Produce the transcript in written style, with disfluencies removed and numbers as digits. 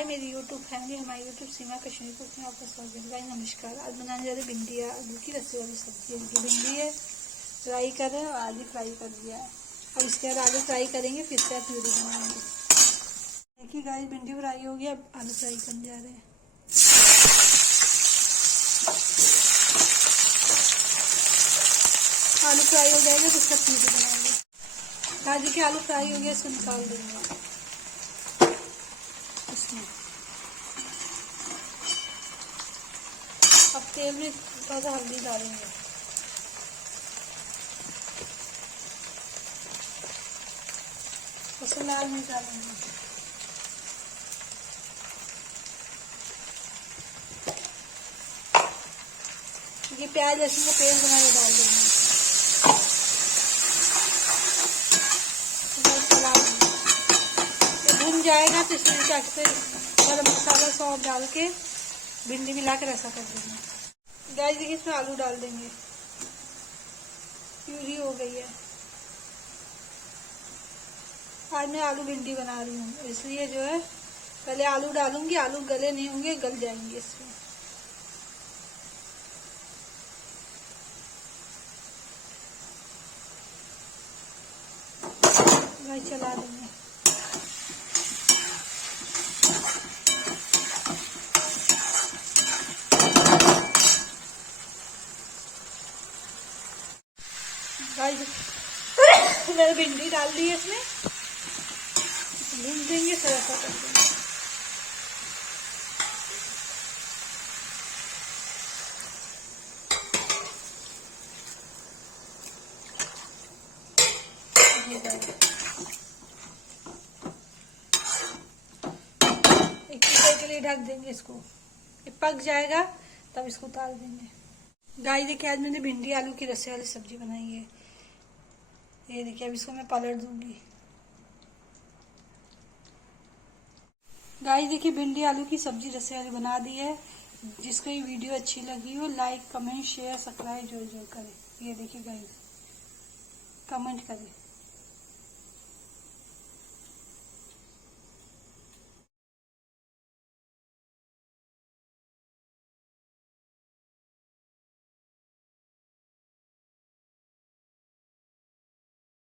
हाय मेरी YouTube family, हमारी YouTube सीमा Kashmir cook में आपका स्वागत है। गाइस नमस्कार। आज बनाने जा रहे भिंडी या आलू की रस्सी वाली सब्जी है। भिंडी है फ्राई कर रहे हैं और आलू फ्राई कर दिया है। अब इसके बाद आलू फ्राई करेंगे, फिर इसके बाद प्यूरी बनाएंगे। देखिए गाइस भिंडी फ्राई हो गया, अब आलू फ्राई करने जा रहे हैं। आलू फ्राई हो जाएगा तो उसका प्यूरी बनाएंगे। गाइस देखिए आलू फ्राई हो गया, इसको निकाल देंगे। अब तेल में थोड़ा सा हल्दी डालेंगे। उसमें लाल मिर्च डालेंगे। ये प्याज लहसुन का पेस्ट बना के डाल देंगे। ये भुन जाएगा तो इसमें गरम मसाला सौंफ डाल के भिंडी मिला के रसा कर देंगे। गाइस देखिए इसमें आलू डाल देंगे। प्यूरी हो गई है। आज मैं आलू भिंडी बना रही हूँ, इसलिए जो है पहले आलू डालूंगी। आलू गले नहीं होंगे, गल जाएंगे इसमें। गाइस चला देंगे। मैंने भिंडी डाल दी है इसमें, भून देंगे, फिर ऐसा कर देंगे। एक के लिए ढक देंगे इसको, ये पक जाएगा तब इसको उतार देंगे। गाइस देखिए आज मैंने भिंडी आलू की रस्से वाली सब्जी बनाई है। ये देखिए अब इसको मैं पलट दूंगी। गाइस देखिए भिंडी आलू की सब्जी रस्से वाली बना दी है। जिसको ये वीडियो अच्छी लगी हो लाइक कमेंट शेयर सब्सक्राइब जरूर करें। ये देखिए गाइस कमेंट करें।